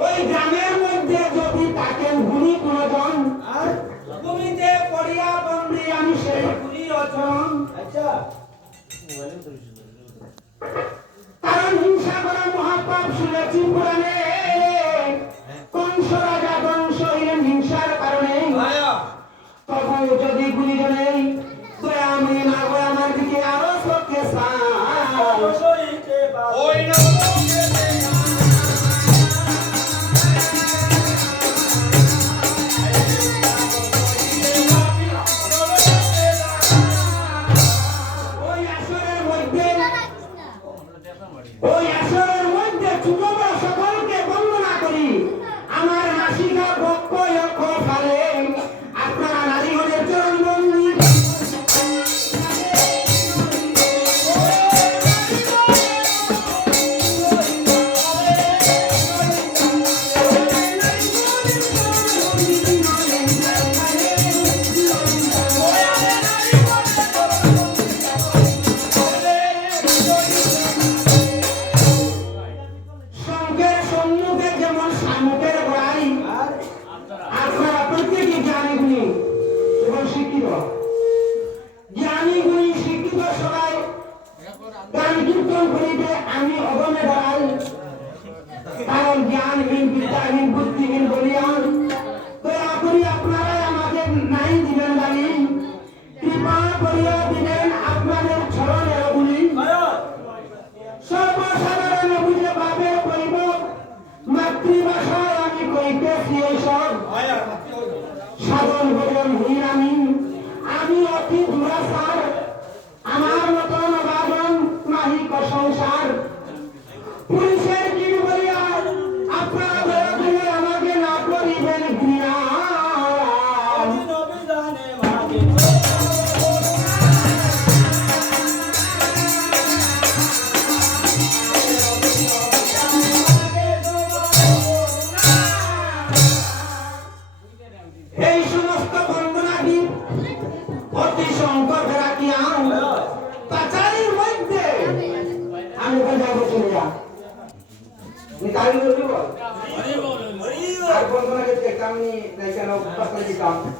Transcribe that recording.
ওই গ্রামের মধ্যে যদি থাকেন গুণী গুণজন ভূমিতে পড়িয়া বন্দি আমি সেই গুণী রচন কারণ হিংসা করা মহাপাপ শুনেছি পুরাণে। কংস রাজা কংস হইলেন হিংসার কারণে? তবু যদি না আমার দিকে আরও চোখে ওই না কইতেছি এইসব সাধন আমি আমি অতি দুরাচার আমার মতন বাদন নাহিক সংসার পুলিশের কি বলিয়া আপনারা আমাকে না করিবেন ঘৃণা मी काय म्हणतो? बघ काम नाही त्याच्या पसंती काम.